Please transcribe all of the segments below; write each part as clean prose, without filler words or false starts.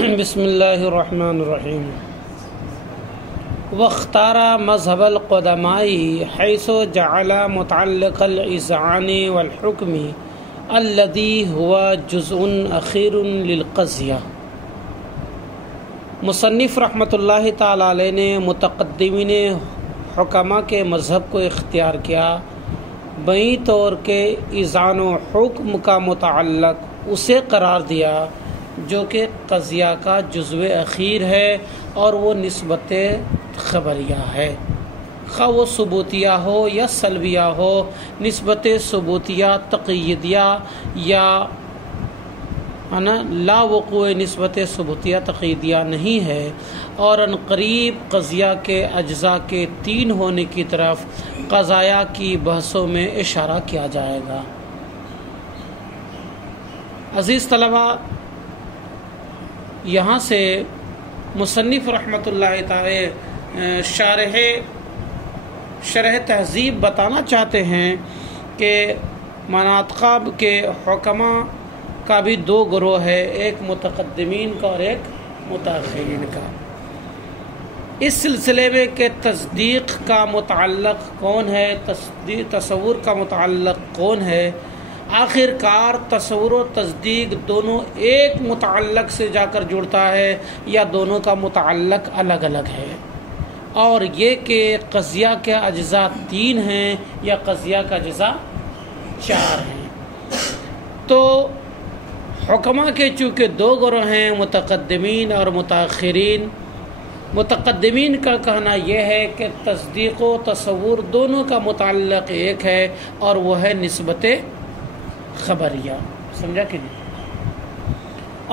بسم اللہ الرحمن الرحیم واختار مذہب القدمائی حیث جعل متعلق الاذعان والحکم الذي هو جزء اخیر للقضیہ۔ مصنف رحمۃ اللہ تعالی علیہ نے متقدمین حکماء کے مذہب کو اختیار کیا، بیں طور کے اذعان و حکم کا متعلق اسے قرار دیا جو کہ قضیہ کا جزو اخیر ہے اور وہ نسبت خبریہ ہے، خواہ وہ ثبوتیہ ہو یا سلبیہ ہو۔ نسبت ثبوتیہ تقییدیہ یا لا وقوع نسبت ثبوتیہ تقییدیہ نہیں ہے، اور عنقریب قضیہ کے اجزاء کے تین ہونے کی طرف قضایا کی بحثوں میں اشارہ کیا جائے گا۔ عزیز طلبہ، یہاں سے مصنف رحمۃ اللہ تعالی شرح تہذیب بتانا چاہتے ہیں کہ مناطقہ کے حکماء کا بھی دو گروہ ہے، ایک متقدمین کا اور ایک متاخرین کا۔ اس سلسلے میں کہ تصدیق کا متعلق کون ہے، تصور کا متعلق کون ہے، آخر کار تصور و تصدیق دونوں ایک متعلق سے جا کر جڑتا ہے یا دونوں کا متعلق الگ الگ ہے، اور یہ کہ قضیہ کے اجزاء تین ہیں یا قضیہ کا اجزاء چار ہیں۔ تو حکماء کے چونکہ دو گروہ ہیں، متقدمین اور متاخرین۔ متقدمین کا کہنا یہ ہے کہ تصدیق و تصور دونوں کا متعلق ایک ہے، اور وہ ہے نسبت خبریہ۔ سمجھا کہ نہیں؟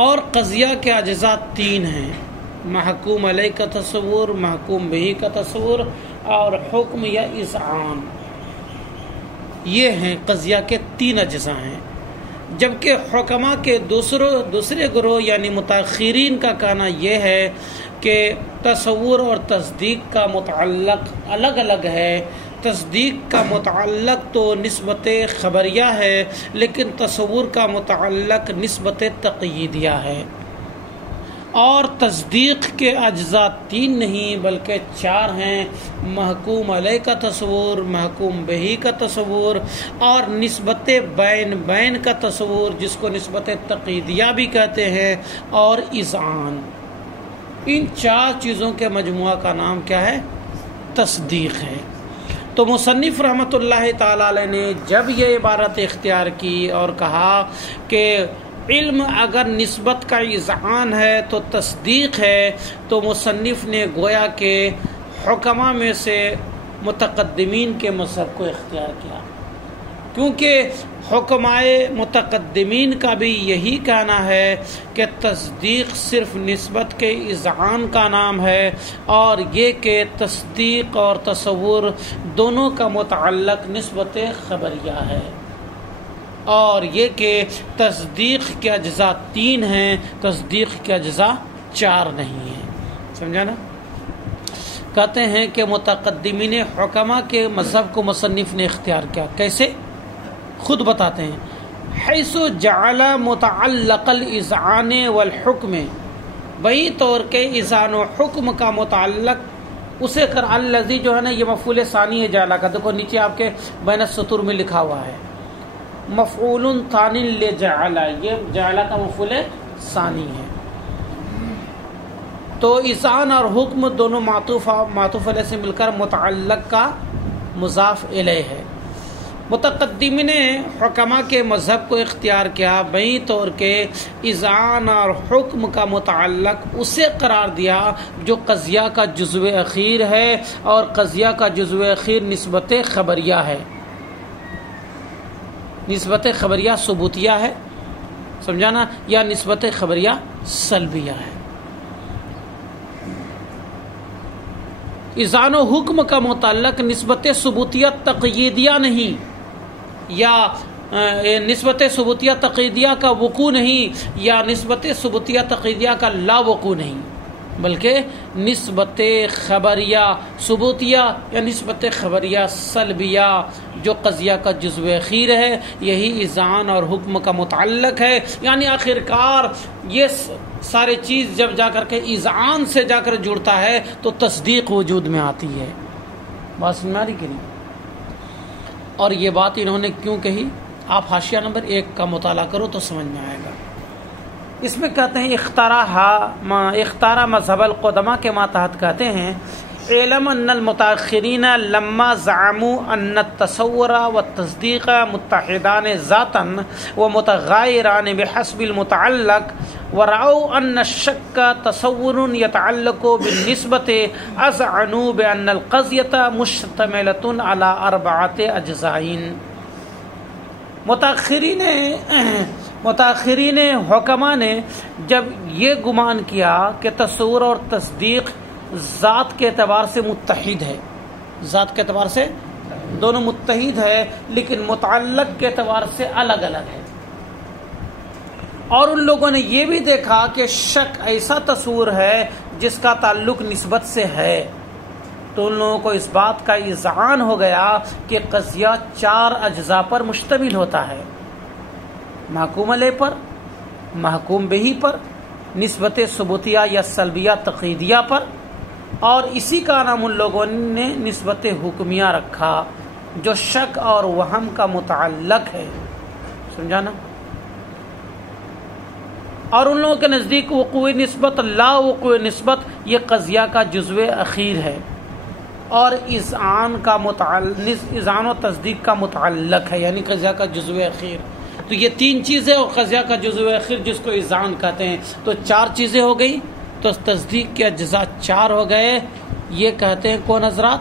اور قضیہ کے اجزاء تین ہیں، محکوم علیہ کا تصور، محکوم بہ کا تصور اور حکم یا اذعان۔ یہ ہیں قضیہ کے تین اجزاء ہیں، جبکہ حکماء کے دوسرے گروہ یعنی متاخرین کا کہنا یہ ہے کہ تصور اور تصدیق کا متعلق الگ الگ ہے۔ تصدیق کا متعلق تو نسبت خبریہ ہے، لیکن تصور کا متعلق نسبت تقییدیہ ہے، اور تصدیق کے اجزاء تین نہیں بلکہ چار ہیں، محکوم علیہ کا تصور، محکوم بہ کا تصور اور نسبت بین کا تصور، جس کو نسبت تقییدیہ بھی کہتے ہیں، اور اذعان۔ ان چار چیزوں کے مجموعہ کا نام کیا ہے؟ تصدیق ہے۔ تو مصنف رحمۃ اللہ تعالی علیہ نے جب یہ عبارت اختیار کی اور کہا کہ علم اگر نسبت کا اذعان ہے تو تصدیق ہے، تو مصنف نے گویا کہ حکماء میں سے متقدمین کے مذہب کو اختیار کیا، کیونکہ حکماء متقدمین کا بھی یہی کہنا ہے کہ تصدیق صرف نسبت کے اذعان کا نام ہے، اور یہ کہ تصدیق اور تصور دونوں کا متعلق نسبت خبریہ ہے، اور یہ کہ تصدیق کے اجزاء تین ہیں، تصدیق کے اجزاء چار نہیں ہیں۔ سمجھا نا؟ کہتے ہیں کہ متقدمین حکماء کے مذہب کو مصنف نے اختیار کیا، کیسے؟ خود بتاتے ہیں، حیث جعل متعلق الاذعان والحکم، بئی طور کے اذعان و حکم کا متعلق اسے کر الذی جو ہے نا، یہ مفعول ثانی ہے جعل کا، دیکھو نیچے آپ کے بین السطور میں لکھا ہوا ہے مفعول ثانی لجعل، یہ جعل کا مفعول ثانی ہے۔ تو اذعان اور حکم دونوں معطوف علیہ سے مل کر متعلق کا مضاف الیہ ہے۔ متقدمین حکماء کے مذہب کو اختیار کیا، بیں طور کے اذعان اور حکم کا متعلق اسے قرار دیا جو قضیہ کا جزو اخیر ہے، اور قضیہ کا جزو اخیر نسبت خبریہ ہے، نسبت خبریہ ثبوتیہ ہے، سمجھانا، یا نسبت خبریہ سلبیہ ہے۔ اذعان و حکم کا متعلق نسبت ثبوتیہ تقییدیہ نہیں، یا نسبت ثبوتیہ تقییدیہ کا وقوع نہیں، یا نسبت ثبوتیہ تقییدیہ کا لا وقوع نہیں۔ بلکہ نسبت خبریہ ثبوتیہ یا نسبت خبریہ سلبیہ جو قضیہ کا جزو اخیر ہے، یہی اذعان اور حکم کا متعلق ہے. یعنی آخرکار یہ سارے چیز جب جا کر کے اذعان سے جا کر جڑتا ہے تو تصدیق وجود میں آتی ہے. بات سمجھ میں آ رہی کہ نہیں؟ اور یہ بات انہوں نے کیوں کہی؟ آپ حاشیہ نمبر 1 کا مطالعہ کرو تو سمجھ میں آئے گا. اس میں کہتے ہیں اختارہ مذہب القدماء کے ماتحت کہتے ہیں علم ان المتاخرین لما زعموا ان التصور والتصدیق متحدان ذاتا ومتغایران بحسب المتعلق ورعوا ان الشک تصور يتعلق بالنسبة اذعنوا بان القضیة مشتملة على 4 اجزاء. متاخرین حکماء نے جب یہ گمان کیا کہ تصور اور تصدیق ذات کے اعتبار سے متحد ہے، ذات کے اعتبار سے دونوں متحد ہے، لیکن متعلق کے اعتبار سے الگ الگ ہے. اور ان لوگوں نے یہ بھی دیکھا کہ شک ایسا تصور ہے جس کا تعلق نسبت سے ہے، تو ان لوگوں کو اس بات کا اذعان ہو گیا کہ قضیہ 4 اجزاء پر مشتمل ہوتا ہے: محکوم علیہ پر، محکوم بہی پر، نسبت ثبوتیہ یا سلبیہ تقییدیہ پر، اور اسی کا نام ان لوگوں نے نسبت حکمیہ رکھا جو شک اور وہم کا متعلق ہے. سمجھانا؟ اور ان لوگوں کے نزدیک وقوع نسبت لا وقوع نسبت یہ قضیہ کا جزو اخیر ہے اور اذعان و تصدیق کا متعلق ہے، یعنی قضیہ کا جزو اخیر. تو یہ 3 چیزیں اور قضیہ کا جزو اخیر جس کو اذعان کہتے ہیں، تو 4 چیزیں ہو گئی، تو تصدیق کے اجزاء 4 ہو گئے. یہ کہتے ہیں کون حضرات؟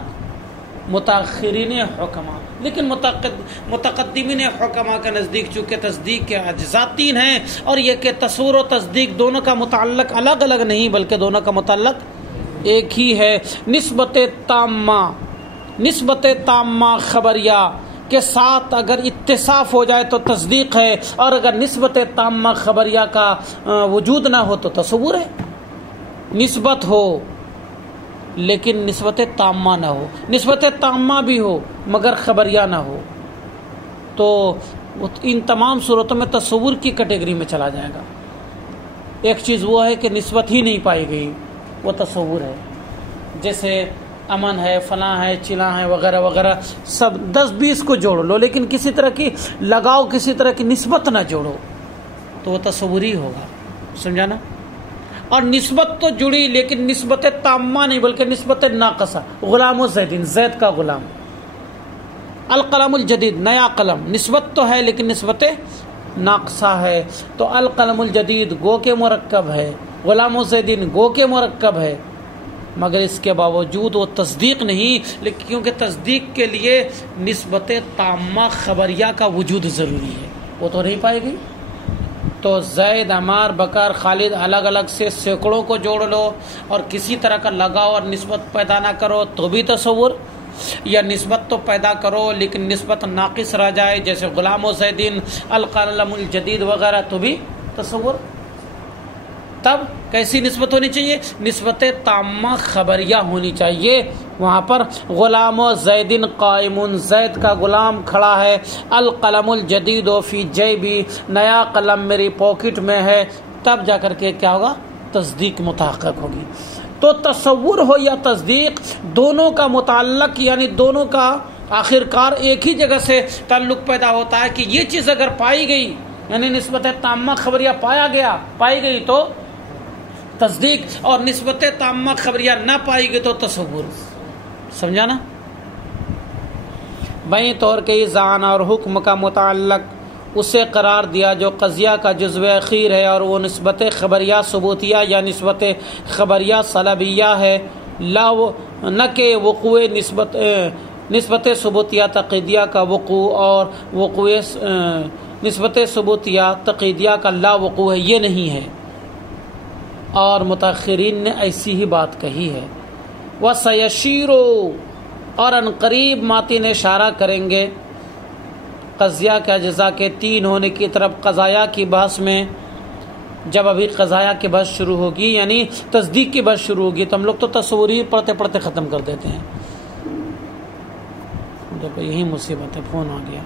متاخرین حکماء. لیکن متقدمین حکماء کے نزدیک چونکہ تصدیق کے اجزاء 3 ہیں، اور یہ کہ تصور و تصدیق دونوں کا متعلق الگ الگ نہیں بلکہ دونوں کا متعلق ایک ہی ہے. نسبت تامہ خبریہ کے ساتھ اگر اتصاف ہو جائے تو تصدیق ہے، اور اگر نسبت تامہ خبریہ کا وجود نہ ہو تو تصور ہے. نسبت ہو لیکن نسبت تامہ نہ ہو، نسبت تامہ بھی ہو مگر خبریہ نہ ہو، تو ان تمام صورتوں میں تصور کی کیٹیگری میں چلا جائے گا. ایک چیز وہ ہے کہ نسبت ہی نہیں پائی گئی، وہ تصور ہے. جیسے امن ہے، فلاں ہے، چلاں ہے، وغیرہ وغیرہ، سب 10-20 کو جوڑ لو لیکن کسی طرح کی لگاؤ، کسی طرح کی نسبت نہ جوڑو تو وہ تصوری ہوگا. سمجھانا؟ اور نسبت تو جڑی لیکن نسبت تامہ نہیں بلکہ نسبت ناقصہ. غلام و زیدین، زید کا غلام. القلم الجدید، نیا قلم، نسبت تو ہے لیکن نسبت ناقصہ ہے. تو القلم الجدید گو کے مرکب ہے، غلام و زیدین گو کے مرکب ہے، مگر اس کے باوجود وہ تصدیق نہیں، لیکن کیونکہ تصدیق کے لیے نسبت تامہ خبریہ کا وجود ضروری ہے، وہ تو نہیں پائے گی. تو زید، عمار، بکر، خالد الگ الگ سے سینکڑوں کو جوڑ لو اور کسی طرح کا لگاؤ اور نسبت پیدا نہ کرو تو بھی تصور، یا نسبت تو پیدا کرو لیکن نسبت ناقص رہ جائے جیسے غلام و زیدین، القلم الجدید وغیرہ، تو بھی تصور. تب کیسی نسبت ہونی چاہیے؟ نسبت تامہ خبریہ ہونی چاہیے. وہاں پر غلام و زیدن قائم، زید کا غلام کھڑا ہے، القلم الجدید فی جیبی، نیا قلم میری پاکٹ میں ہے، تب جا کر کے کیا ہوگا؟ تصدیق متحقق ہوگی. تو تصور ہو یا تصدیق، دونوں کا متعلق یعنی دونوں کا آخرکار ایک ہی جگہ سے تعلق پیدا ہوتا ہے کہ یہ چیز اگر پائی گئی یعنی نسبت تامہ خبریہ پائی گئی تو تصدیق، اور نسبت تامہ خبریہ نہ پائی گئی تو تصور. سمجھانا؟ بیں طور کے اذعان اور حکم کا متعلق اسے قرار دیا جو قضیہ کا جزو اخیر ہے، اور وہ نسبت خبریہ ثبوتیہ یا نسبت خبریہ سلبیہ ہے، نہ کہ وقوع نسبت ثبوتیہ تقییدیہ کا وقوع اور وقوع نسبت ثبوتیہ تقییدیہ کا لا وقوع ہے، یہ نہیں ہے. اور متاخرین نے ایسی ہی بات کہی ہے. وَسَيَشِيرُ، اور عنقریب ماتن اشارہ کریں گے قضیہ کے اجزاء کے 3 ہونے کی طرف قضایا کی بحث میں. جب ابھی قضایا کی بحث شروع ہوگی یعنی تصدیق کی بحث شروع ہوگی تو ہم لوگ تو تصور ہی پڑھتے پڑھتے ختم کر دیتے ہیں. دیکھو یہی مصیبت ہے، فون آ گیا.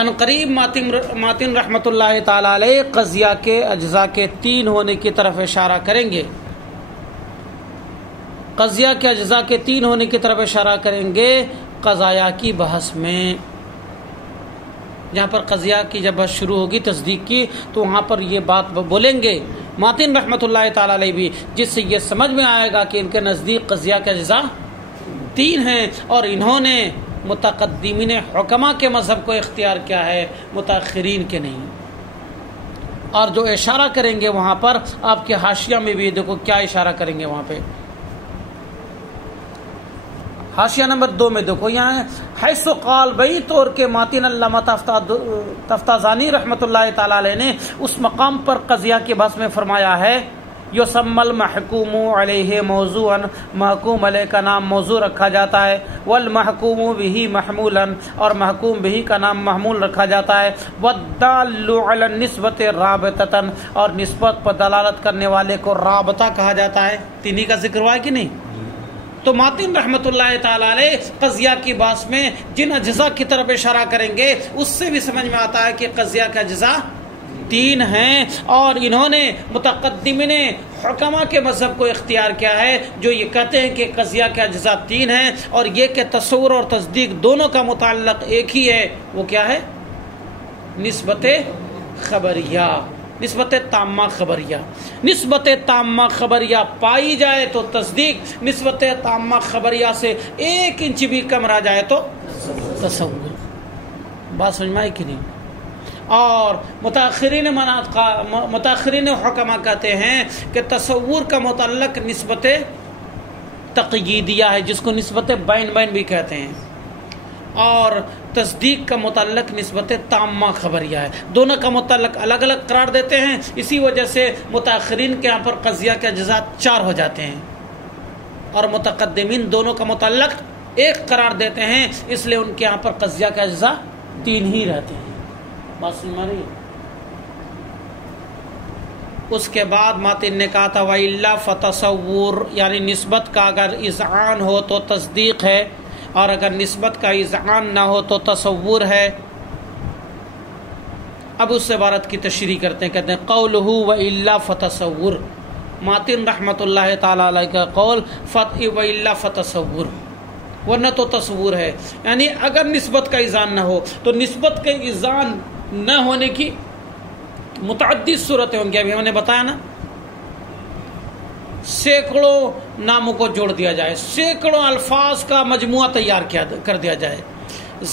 عنقریب ماتن رحمۃ اللہ تعالی علیہ قضیہ کے اجزاء کے 3 ہونے کی طرف اشارہ کریں گے. قضیہ کے اجزاء کے 3 ہونے کی طرف اشارہ کریں گے قضایا کی بحث میں. جہاں پر قضیہ کی جب بحث شروع ہوگی تصدیق کی تو وہاں پر یہ بات بولیں گے ماتن رحمۃ اللہ تعالی علیہ بھی، جس سے یہ سمجھ میں آئے گا کہ ان کے نزدیک قضیہ کے اجزاء 3 ہیں اور انہوں نے متقدمین حکماء کے مذہب کو اختیار کیا ہے، متاخرین کے نہیں. اور جو اشارہ کریں گے وہاں پر آپ کے حاشیہ میں بھی دیکھو کیا اشارہ کریں گے. وہاں پہ حاشیہ نمبر 2 میں دیکھو یہاں ہے حیث قال بئی طور کے ماتن علامہ تفتازانی رحمۃ اللہ تعالی علیہ نے اس مقام پر قضیہ کے بحث میں فرمایا ہے یسمی المحکوم علیہ موضوعا، محکوم علیہ کا نام موضوع رکھا جاتا ہے، والمحکوم بہ محمولا اور محکوم بہ کا نام محمول رکھا جاتا ہے، والدال علی النسبۃ رابطۃ اور نسبت پر دلالت کرنے والے کو رابطہ کہا جاتا ہے. تینی کا ذکر ہوا ہے کہ نہیں؟ تو ماتن رحمۃ اللہ تعالی علیہ قضیہ کی بحث میں جن اجزاء کی طرف اشارہ کریں گے اس سے بھی سمجھ میں آتا ہے کہ قضیہ کا اجزاء 3 ہیں اور انہوں نے متقدمین حکماء کے مذہب کو اختیار کیا ہے جو یہ کہتے ہیں کہ قضیہ کے اجزاء 3 ہیں اور یہ کہ تصور اور تصدیق دونوں کا متعلق ایک ہی ہے. وہ کیا ہے؟ نسبت خبریہ، نسبت تامہ خبریہ. نسبت تامہ خبریہ پائی جائے تو تصدیق، نسبت تامہ خبریہ سے 1 انچ بھی کم رہ جائے تو تصور. بات سمجھ میں آئی کہ نہیں؟ اور متاخرین حکماء کہتے ہیں کہ تصور کا متعلق نسبت تقییدیہ ہے جس کو نسبت بین بین بھی کہتے ہیں، اور تصدیق کا متعلق نسبت تامہ خبریہ ہے. دونوں کا متعلق الگ الگ قرار دیتے ہیں. اسی وجہ سے متاخرین کے یہاں پر قضیہ کے اجزاء 4 ہو جاتے ہیں اور متقدمین دونوں کا متعلق 1 قرار دیتے ہیں، اس لیے ان کے یہاں پر قضیہ کے اجزاء 3 ہی رہتے ہیں. بات سمجھ میں آ رہی ہے؟ اس کے بعد ماتن نے کہا تھا وَإِلَّا فَتَصَوُّرْ، یعنی نسبت کا اگر اذعان ہو تو تصدیق ہے اور اگر نسبت کا اذعان نہ ہو تو تصور ہے. اب اس عبارت کی تشریح کرتے ہیں، کہتے ہیں قولہ وَإِلَّا فَتَصَوُّرْ، ماتن رحمۃ اللہ تعالی علیہ کا قول وَإِلَّا فَتَصَوُّرْ، ورنہ تو تصور ہے. یعنی اگر نسبت کا اذعان نہ ہو تو نسبت کے اذعان نہ ہونے کی متعدد صورتیں ہوں گی. ابھی ہم نے بتایا نا، سینکڑوں ناموں کو جوڑ دیا جائے، سینکڑوں الفاظ کا مجموعہ تیار کر دیا جائے،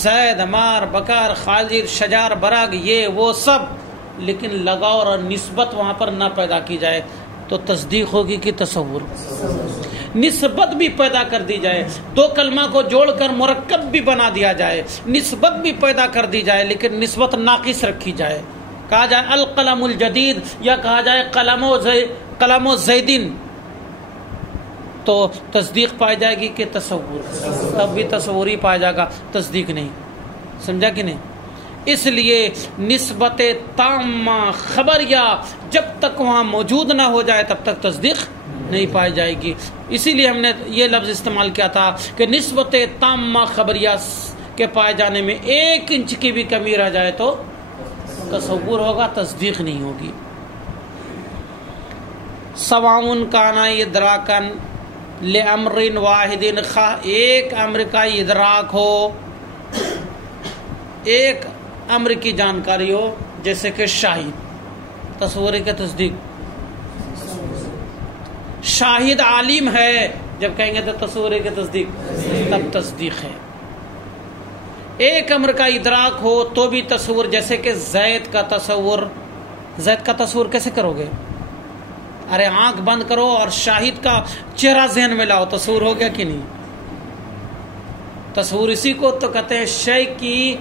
زید، عمار، بکر، خالد، شجار، براگ، یہ وہ سب، لیکن لگاؤ اور نسبت وہاں پر نہ پیدا کی جائے تو تصدیق ہوگی کہ تصور؟ نسبت بھی پیدا کر دی جائے، 2 کلمہ کو جوڑ کر مرکب بھی بنا دیا جائے، نسبت بھی پیدا کر دی جائے لیکن نسبت ناقص رکھی جائے، کہا جائے القلم الجدید یا کہا جائے قلم و زیدن، تو تصدیق پائی جائے گی کہ تصور؟ تب بھی تصور ہی پایا جائے گا، تصدیق نہیں. سمجھا کہ نہیں؟ اس لیے نسبت تامہ خبریہ جب تک وہاں موجود نہ ہو جائے تب تک تصدیق نہیں پائی جائے گی. اسی لیے ہم نے یہ لفظ استعمال کیا تھا کہ نسبت تامہ خبریہ کے پائے جانے میں 1 انچ کی بھی کمی رہ جائے تو تصور ہوگا، تصدیق نہیں ہوگی. سواء کان ادراکن لامر واحد، خواہ ایک امر کا ادراک ہو، ایک امر کی جانکاری ہو، جیسے کہ شاہد، تصور کے تصدیق. شاہد عالم ہے جب کہیں گے تو تصور کے تصدیق، تب تصدیق ہے. ایک امر کا ادراک ہو تو بھی تصور، جیسے کہ زید کا تصور. زید کا تصور کیسے کرو گے؟ ارے آنکھ بند کرو اور شاہد کا چہرہ ذہن میں لاؤ، تصور ہو گیا کہ نہیں؟ تصور اسی کو تو کہتے ہیں، شے کی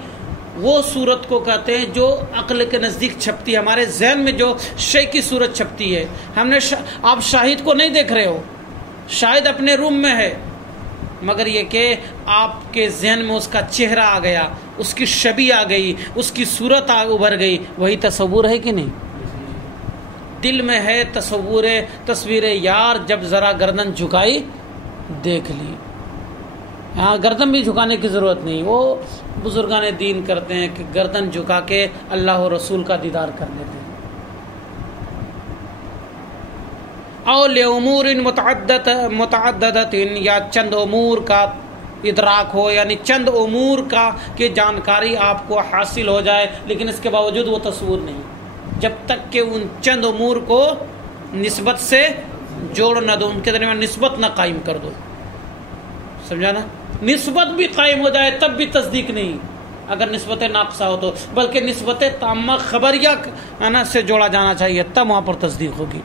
وہ صورت کو کہتے ہیں جو عقل کے نزدیک چھپتی ہے، ہمارے ذہن میں جو شے کی صورت چھپتی ہے. ہم نے آپ شاہد کو نہیں دیکھ رہے ہو، شاہد اپنے روم میں ہے، مگر یہ کہ آپ کے ذہن میں اس کا چہرہ آ گیا، اس کی شبیہ آ گئی، اس کی صورت ابھر گئی، وہی تصور ہے کہ نہیں؟ دل میں ہے تصویر یار، جب ذرا گردن جھکائی دیکھ لی. ہاں گردن بھی جھکانے کی ضرورت نہیں، وہ بزرگان دین کرتے ہیں کہ گردن جھکا کے اللہ و رسول کا دیدار کر لیتے ہیں. او لامور متعددت، یا چند امور کا ادراک ہو، یعنی چند امور کا کہ جانکاری آپ کو حاصل ہو جائے، لیکن اس کے باوجود وہ تصور نہیں، جب تک کہ ان چند امور کو نسبت سے جوڑ نہ دو، ان کے درمیان نسبت نہ قائم کر دو. سمجھا نا؟ نسبت بھی قائم ہو جائے تب بھی تصدیق نہیں، اگر نسبت ناقصہ ہو تو، بلکہ نسبت تامہ خبریہ سے جوڑا جانا چاہیے، تب وہاں پر تصدیق ہوگی.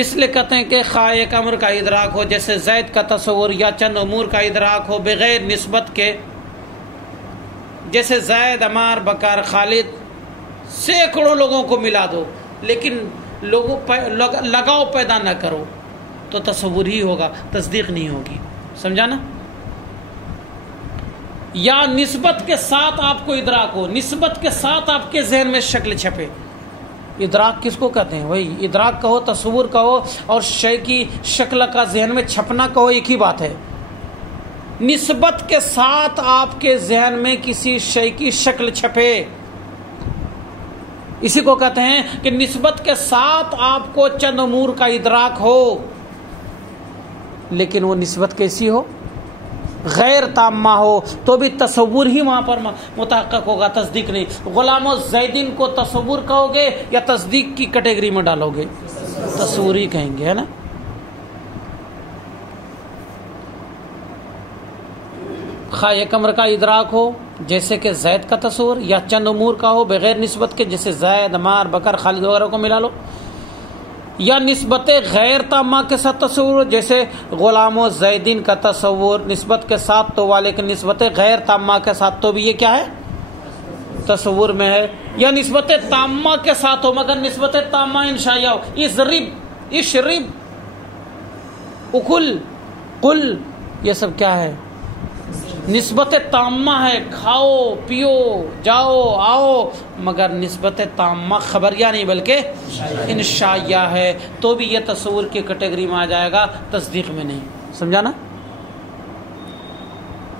اس لیے کہتے ہیں کہ خواہ ایک امر کا ادراک ہو، جیسے زید کا تصور، یا چند امور کا ادراک ہو بغیر نسبت کے، جیسے زید، عمار، بکر، خالد، سینکڑوں لوگوں کو ملا دو لیکن لگاؤ پیدا نہ کرو تو تصور ہی ہوگا، تصدیق نہیں ہوگی. سمجھا نا؟ یا نسبت کے ساتھ آپ کو ادراک ہو، نسبت کے ساتھ آپ کے ذہن میں شکل چھپے. ادراک کس کو کہتے ہیں؟ وہی ادراک کہو، تصور کہو، اور شے کی شکل کا ذہن میں چھپنا کہو، ایک ہی بات ہے. نسبت کے ساتھ آپ کے ذہن میں کسی شے کی شکل چھپے، اسی کو کہتے ہیں کہ نسبت کے ساتھ آپ کو چند امور کا ادراک ہو، لیکن وہ نسبت کیسی ہو؟ غیر تامہ ہو، تو بھی تصور ہی وہاں پر متحقق ہوگا، تصدیق نہیں. غلام زیدین کو تصور کہو گے یا تصدیق کی کیٹیگری میں ڈالو گے؟ تصور ہی کہیں گے، ہے نا؟ خواہ ایک امر کا ادراک ہو جیسے کہ زید کا تصور، یا چند امور کا ہو بغیر نسبت کے، جیسے زید، عمار، بکر، خالد وغیرہ کو ملا لو، یا نسبت غیر تامہ کے ساتھ تصور، جیسے غلام و زیدین کا تصور نسبت کے ساتھ تو ہوا، لیکن نسبت غیر تامہ کے ساتھ تو بھی یہ کیا ہے؟ تصور میں ہے. یا نسبت تامہ کے ساتھ ہو مگر نسبت تامہ انشائیہ ہو، اشرب، اکل، قل، یہ سب کیا ہے؟ نسبت تامہ ہے، کھاؤ، پیو، جاؤ، آؤ، مگر نسبت تامہ خبریہ نہیں بلکہ انشائیہ ہے، تو بھی یہ تصور کی کیٹیگری میں آ جائے گا، تصدیق میں نہیں. سمجھا نا؟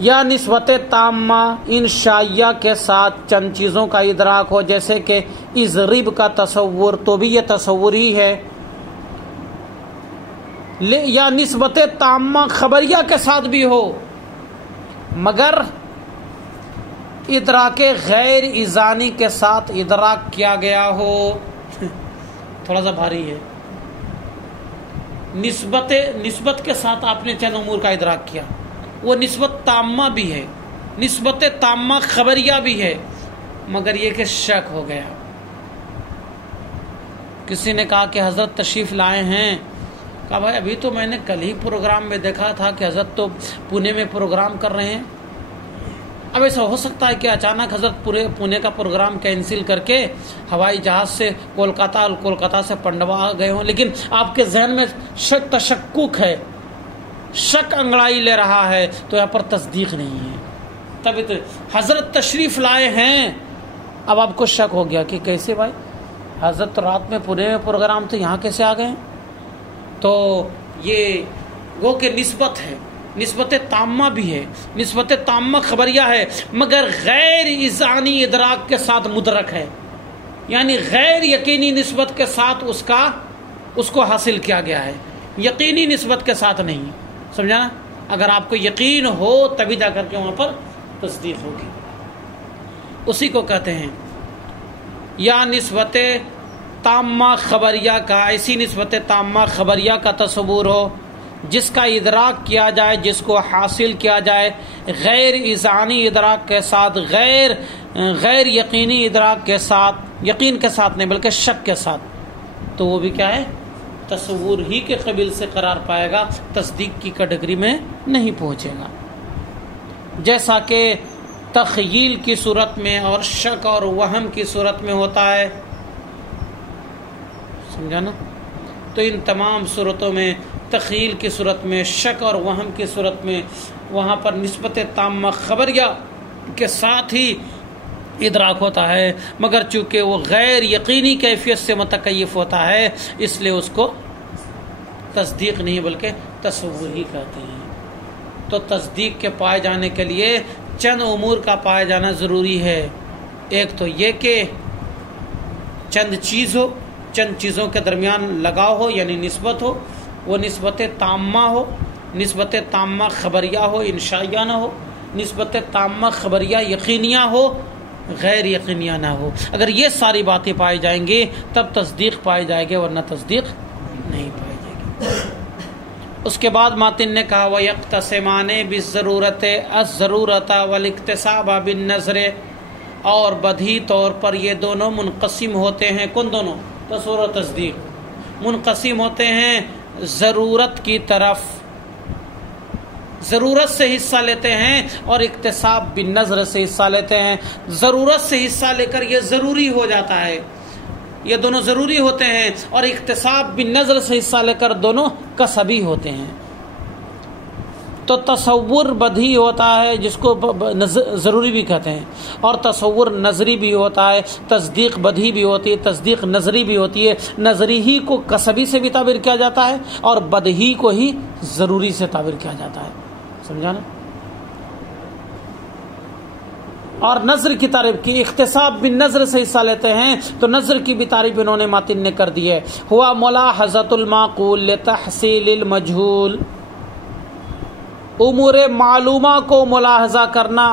یا نسبت تامہ انشائیہ کے ساتھ چند چیزوں کا ادراک ہو، جیسے کہ اضرب کا تصور، تو بھی یہ تصور ہی ہے. یا نسبت تامہ خبریہ کے ساتھ بھی ہو مگر ادراک غیر اذانی کے ساتھ ادراک کیا گیا ہو. تھوڑا سا بھاری ہے. نسبت کے ساتھ آپ نے چند امور کا ادراک کیا، وہ نسبت تامہ بھی ہے، نسبت تامہ خبریہ بھی ہے، مگر یہ کہ شک ہو گیا. کسی نے کہا کہ حضرت تشریف لائے ہیں، کہا بھائی ابھی تو میں نے کل ہی پروگرام میں دیکھا تھا کہ حضرت تو پونے میں پروگرام کر رہے ہیں. اب ایسا ہو سکتا ہے کہ اچانک حضرت پونے کا پروگرام کینسل کر کے ہوائی جہاز سے کولکاتہ اور کولکاتہ سے پنڈوا گئے ہوں، لیکن آپ کے ذہن میں تشکک ہے، شک انگڑائی لے رہا ہے، تو یہاں پر تصدیق نہیں ہے. تبھی تو حضرت تشریف لائے ہیں، اب آپ کو شک ہو گیا کہ کیسے بھائی حضرت رات میں پونے میں پروگرام تو یہاں کیسے آ گئے؟ تو یہ وہ کہ نسبت ہے، نسبت تامہ بھی ہے، نسبت تامہ خبریہ ہے، مگر غیر اذانی ادراک کے ساتھ مدرک ہے، یعنی غیر یقینی نسبت کے ساتھ اس کو حاصل کیا گیا ہے، یقینی نسبت کے ساتھ نہیں. سمجھا نا؟ اگر آپ کو یقین ہو تبھی جا کر کے وہاں پر تصدیق ہوگی. اسی کو کہتے ہیں یا نسبت تامہ خبریہ کا، ایسی نسبت تامہ خبریہ کا تصور ہو جس کا ادراک کیا جائے، جس کو حاصل کیا جائے غیر اذانی ادراک کے ساتھ، غیر یقینی ادراک کے ساتھ، یقین کے ساتھ نہیں بلکہ شک کے ساتھ، تو وہ بھی کیا ہے؟ تصور ہی کے قبیل سے قرار پائے گا، تصدیق کی کیٹیگری میں نہیں پہنچے گا. جیسا کہ تخیل کی صورت میں اور شک اور وہم کی صورت میں ہوتا ہے. سمجھا نا؟ تو ان تمام صورتوں میں تخیل کی صورت میں، شک اور وہم کی صورت میں وہاں پر نسبت تامہ خبریہ کے ساتھ ہی ادراک ہوتا ہے، مگر چونکہ وہ غیر یقینی کیفیت سے متکیف ہوتا ہے اس لیے اس کو تصدیق نہیں بلکہ تصور ہی کہتے ہیں۔ تو تصدیق کے پائے جانے کے لیے چند امور کا پایا جانا ضروری ہے۔ ایک تو یہ کہ چند چیز ہو، چند چیزوں کے درمیان لگاؤ ہو یعنی نسبت ہو، وہ نسبت تامہ ہو، نسبت تامہ خبریہ ہو، انشائیہ نہ ہو، نسبت تامہ خبریہ یقینیہ ہو، غیر یقینیہ نہ ہو۔ اگر یہ ساری باتیں پائی جائیں گی تب تصدیق پائی جائے گی، ورنہ تصدیق نہیں پائی جائے گی۔ اس کے بعد ماتن نے کہا وَيَقْتَسِمَانِ بِالضَّرُورَةِ الضَّرُورَةَ وَالِاكْتِسَابَ بِالنَّظْرِ، اور بدیہی طور پر یہ دونوں منقسم ہوتے ہیں۔ کون دونوں؟ تصور و تصدیق منقسم ہوتے ہیں ضرورت کی طرف، ضرورت سے حصہ لیتے ہیں، اور اکتساب بالنظر سے حصہ لیتے ہیں۔ ضرورت سے حصہ لے کر یہ ضروری ہو جاتا ہے، یہ دونوں ضروری ہوتے ہیں، اور اکتساب بالنظر سے حصہ لے کر دونوں کسبی ہوتے ہیں۔ تو تصور بدیہی ہوتا ہے جس کو ضروری بھی کہتے ہیں، اور تصور نظری بھی ہوتا ہے، تصدیق بدیہی بھی ہوتی ہے، تصدیق نظری بھی ہوتی ہے۔ نظری ہی کو کسبی سے بھی تعبیر کیا جاتا ہے اور بدیہی کو ہی ضروری سے تعبیر کیا جاتا ہے، سمجھا نا؟ اور نظر کی تعریف کی، اختصاب بالنظر سے حصہ لیتے ہیں تو نظر کی بھی تعریف انہوں نے ماتن نے کر دی ہے۔ ہوا ملاحظۃ المعقول لتحصیل المجہول، امور معلومہ کو ملاحظہ کرنا،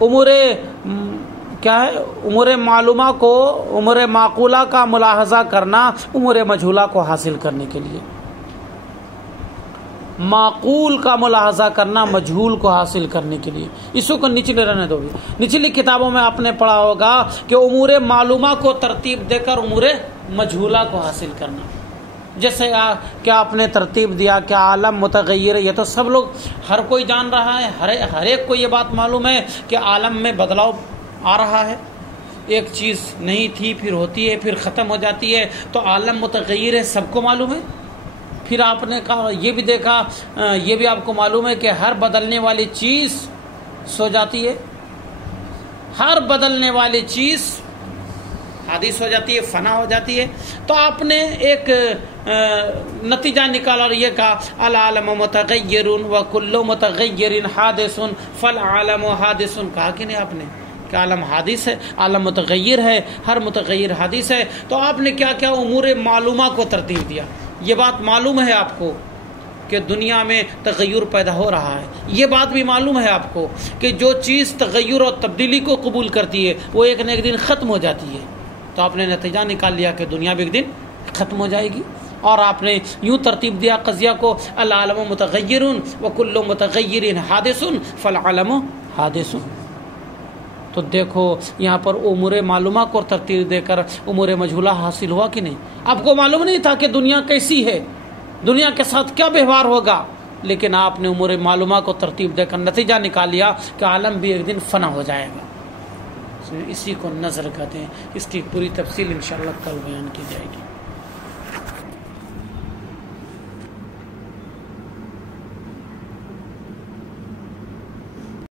امور کیا ہے؟ امور معلومہ کو، امور معقولہ کا ملاحظہ کرنا امور مجہولہ کو حاصل کرنے کے لیے، معقول کا ملاحظہ کرنا مجہول کو حاصل کرنے کے لیے۔ اس کو نچلے رہنے دو بھی، نچلی کتابوں میں آپ نے پڑھا ہوگا کہ امور معلومہ کو ترتیب دے کر امور مجہولہ کو حاصل کرنا۔ جیسے کیا آپ نے ترتیب دیا کہ عالم متغیر ہے، یہ تو سب لوگ، ہر کوئی جان رہا ہے، ہر ایک کو یہ بات معلوم ہے کہ عالم میں بدلاؤ آ رہا ہے، ایک چیز نہیں تھی پھر ہوتی ہے پھر ختم ہو جاتی ہے، تو عالم متغیر ہے، سب کو معلوم ہے۔ پھر آپ نے کہا یہ بھی دیکھا، یہ بھی آپ کو معلوم ہے کہ ہر بدلنے والی چیز سو جاتی ہے، ہر بدلنے والی چیز حادث ہو جاتی ہے، فنا ہو جاتی ہے۔ تو آپ نے ایک نتیجہ نکالا اور یہ کہا العالم متغیر وکل متغیر حادث فالعالم حادث، کہا کہ نہیں آپ نے کہ عالم حادث ہے، عالم متغیر ہے، ہر متغیر حادث ہے۔ تو آپ نے کیا کیا؟ امور معلومہ کو ترتیب دیا۔ یہ بات معلوم ہے آپ کو کہ دنیا میں تغیر پیدا ہو رہا ہے، یہ بات بھی معلوم ہے آپ کو کہ جو چیز تغیر اور تبدیلی کو قبول کرتی ہے وہ ایک نہ ایک دن ختم ہو جاتی ہے۔ تو آپ نے نتیجہ نکال لیا کہ دنیا بھی ایک دن ختم ہو جائے گی، اور آپ نے یوں ترتیب دیا قضیہ کو العالم متغیر وکل متغیر حادث فالعالم حادث۔ تو دیکھو یہاں پر امور معلومہ کو ترتیب دے کر امور مجہولہ حاصل ہوا کہ نہیں؟ آپ کو معلوم نہیں تھا کہ دنیا کیسی ہے، دنیا کے ساتھ کیا ویوہار ہوگا، لیکن آپ نے امور معلومہ کو ترتیب دے کر نتیجہ نکال لیا کہ عالم بھی ایک دن فنا ہو جائے گا۔ اسی کو نظر کہتے ہیں، اس کی پوری تفصیل انشاءاللہ کل بیان کی جائے گی۔